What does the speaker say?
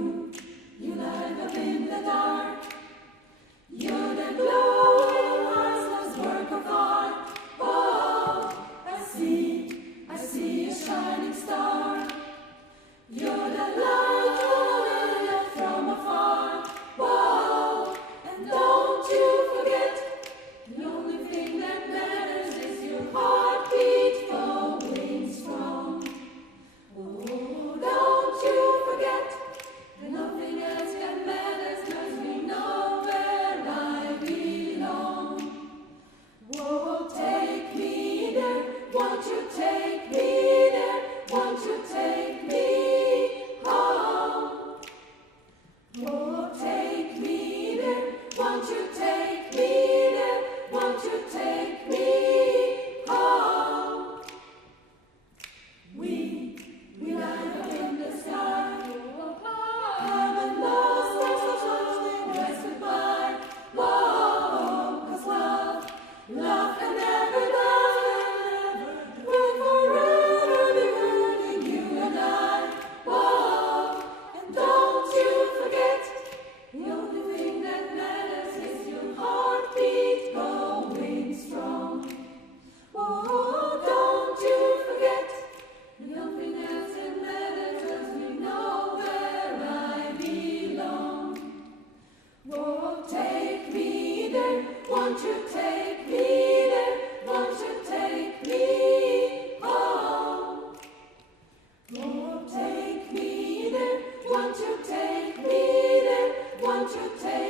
You light up in the dark. You're the glowing, priceless work of art. Oh, I see a shining star. You're the light lit from afar. Whoa, and don't you forget, the only thing that matters is your heartbeat going strong. Oh, don't you forget, that nothing else can matter, 'cause we know where I belong. Whoa, take me there, won't you take me there, won't you take me home? Oh, take me there, won't you take me there, won't you take me home? We light up in the sky. Heaven knows there's so much we rest goodbye. Whoa, 'cause love can never die. We'll forever be hurting, you and I. Whoa, and don't you forget, the only thing that matters is your heartbeat going strong. Whoa, don't you forget, nothing else that matters, 'cause we know where I belong. Whoa, take me there, won't you take me there, won't you take me home? Whoa, take me there, won't you take me there, won't you take